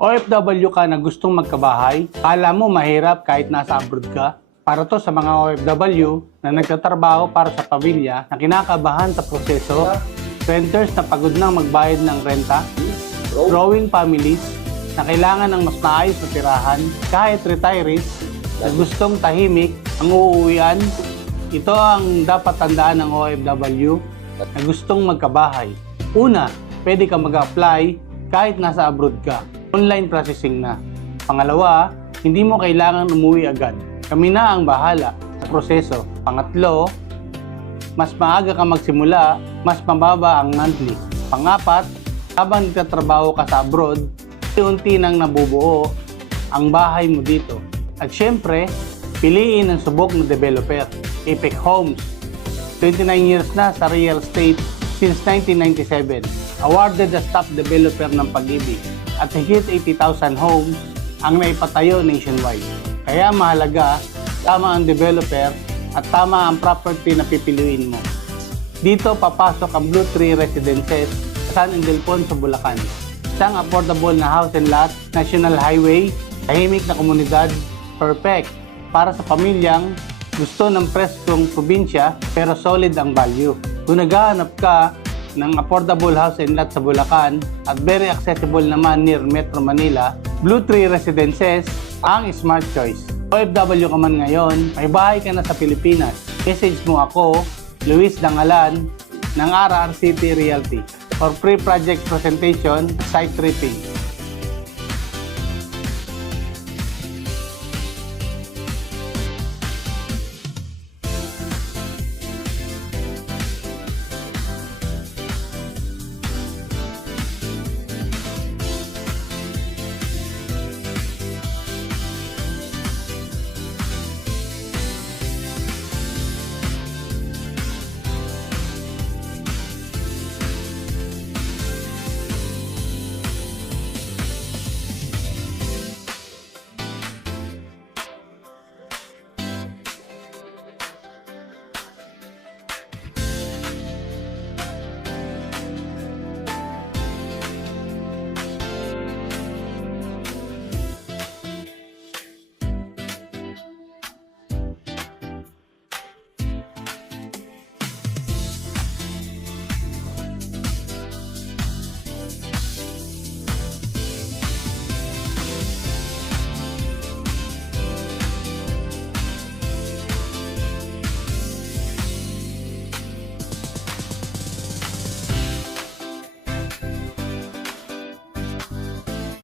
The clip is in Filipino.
OFW ka na gustong magkabahay, akala mo mahirap kahit nasa abroad ka? Para to sa mga OFW na nagtatrabaho para sa pamilya na kinakabahan sa proseso, renters na pagod nang magbayad ng renta, growing families na kailangan ng mas maayos na tirahan, kahit retirees na gustong tahimik ang uuwian. Ito ang dapat tandaan ng OFW na gustong magkabahay. Una, pwede ka mag-apply kahit nasa abroad ka. Online processing na. Pangalawa, hindi mo kailangan umuwi agad. Kami na ang bahala sa proseso. Pangatlo, mas maaga ka magsimula, mas mababa ang monthly. Pangapat, habang nagtatrabaho ka sa abroad, unti nang nabubuo ang bahay mo dito. At syempre, piliin ang subok na developer, Epic Homes. 29 years na sa real estate since 1997. Awarded as top developer ng Pag-ibig. At higit 80,000 homes ang naipatayo nationwide. Kaya mahalaga, tama ang developer at tama ang property na pipiliin mo. Dito papasok ang Blue Tree Residences sa San Ildefonso, Bulacan. Isang affordable na house and lot, national highway, tahimik na komunidad, perfect para sa pamilyang gusto ng preskong probinsya pero solid ang value. Kung naghahanap ka ng affordable house and lot sa Bulacan at very accessible naman near Metro Manila, Blue Tree Residences ang smart choice. OFW ka man ngayon, may bahay ka na sa Pilipinas. Message mo ako, Luis Dangalan ng RR City Realty for pre-project presentation, site tripping.